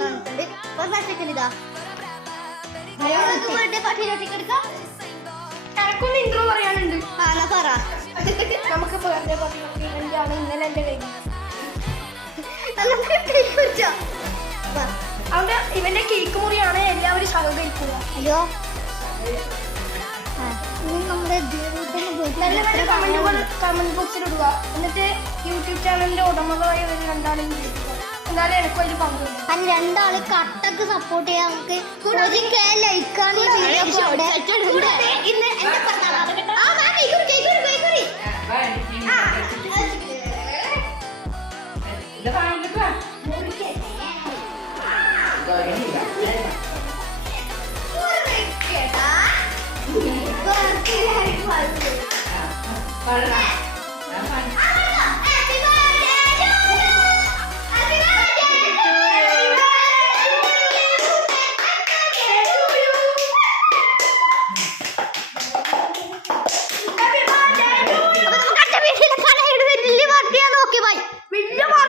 വന്നിട്ടുണ്ട്. ഇതാ birthday party എടുക്കാം. എനക്കൊന്ന് ഇൻട്രോ പറയാനുണ്ട്. എന്നാ പറ. നമുക്ക് ബർത്ത്ഡേ പാർട്ടി ഇവന്റാണ് ഇന്നലെ എന്റെ കഴിഞ്ഞു. അവിടെ ഇവന്റെ കേക്ക് മുറിയാണ് എല്ലാവരും സഹകരിക്കുക. അയ്യോ നമ്മുടെ കമന്റ് ബോക്സിൽ ഇടുക. എന്നിട്ട് യൂട്യൂബ് ചാനലിന്റെ ഉടമകളായി ഇവർ രണ്ടാളും എന്നാലും എനിക്കും അതിൽ പങ്കുണ്ട്. അതിന് രണ്ടാള് കട്ടക്ക് സപ്പോർട്ട് ചെയ്യാൻ നമുക്ക് ലൈക്കാണ് ഈ വീഡിയോ.